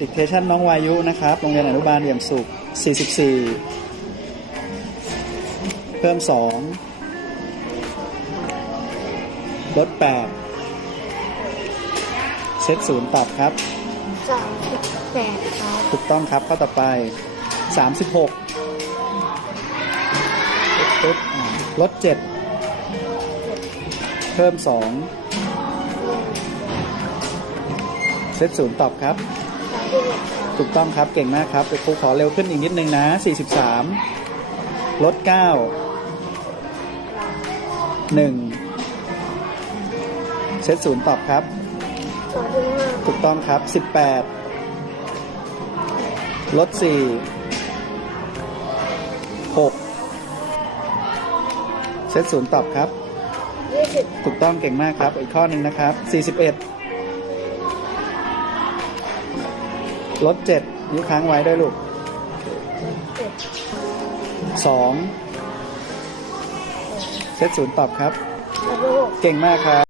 ดิกเทชันน้องวายุนะครับ โรงเรียนอนุบาลเหลี่ยมสุข 44 เพิ่ม 2 ลด 8 เซตศูนย์ตอบครับ สามสิบแปดครับถูกต้องครับ ข้อต่อไป 36ปึ๊บอ่าลด 7 เพิ่ม 2 เซตศูนย์ตอบครับ สามสิบเอ็ดครับถูกต้องครับเก่งมากครับเดี๋ยวครูขอเร็วขึ้นอีกนิดนึงนะ 43 ลด 9 1 เซตศูนย์ตอบครับสามสิบห้าถูกต้องครับ 18 ลด 4 6 เซตศูนย์ตอบครับยี่สิบถูกต้องเก่งมากครับ อีกข้อหนึ่งนะครับ 41 ลด7นิ้วค้างไว้ด้วยลูกเจ็ด2เซตศูนย์ตอบครับสามสิบหกเก่งมากครับ